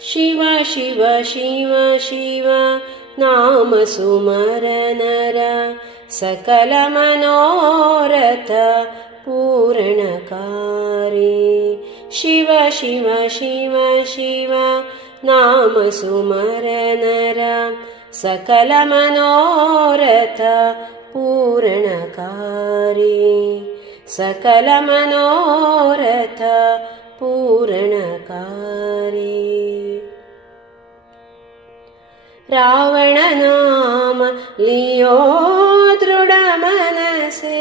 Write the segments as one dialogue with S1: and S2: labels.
S1: शिव शिव शिव शिव नाम सुमर नर सकलमनोरथ पूर्णकारि। शिव शिव शिव शिव नाम सुमर नर सकलमनोरथ पूर्णकारि। सकलमनोरथ पूर्णकारि रावण नाम लियो दृढमनसे।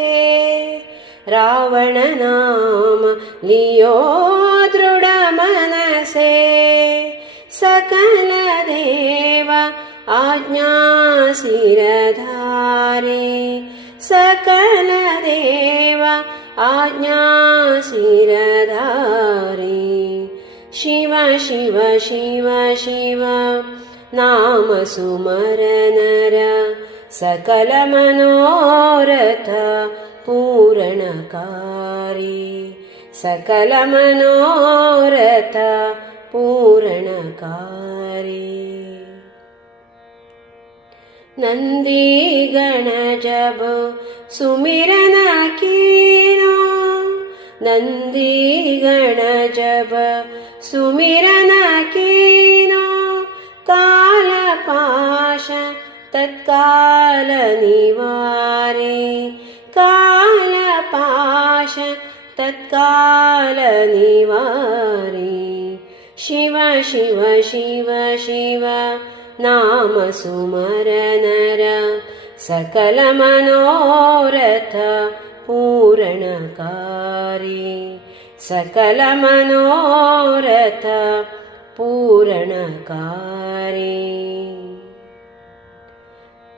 S1: रावण नाम लियो दृढमनसे। सकल देव आज्ञा शिरधारे सकल देव आज्ञा शिरधारे शिव शिव शिव शिव नाम सुमर नर सकलमनोरथ पूरणकारि सकलमनोरथ पूरणकारि नन्दी गणजब सुमिरन कीनो नन्दी गणजब सुमिरन कीनो तत्काल निवारे कालपाश तत्काल निवारे शिव शिव शिव शिव नाम सुमर नर सकलमनोरथ पूरणकारि। सकलमनोरथ पूरणकारि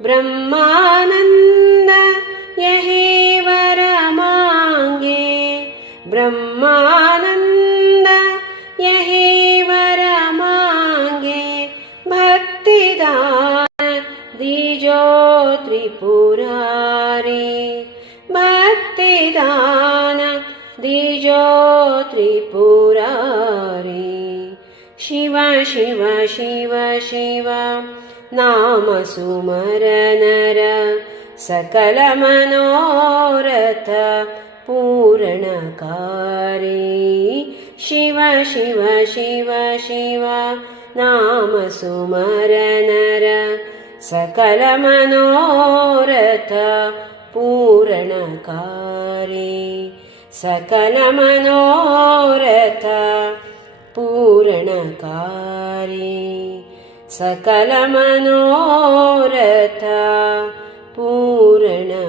S1: ब्रह्मानन्द यहि वरमाङ्गे। ब्रह्मानन्द यहि वरमाङ्गे। भक्तिदान दिजो त्रिपुरारि। भक्तिदान दिजो त्रिपुरारि शिव शिव शिव शिव। नाम सुमर नर सकलमनोरथ पूरणकारि। शिव शिव शिव शिव। नाम सुमर नर सकलमनोरथ पूरणकारि। सकलमनोरथ पूरणकारि सकलमनोरथ पूरणकारि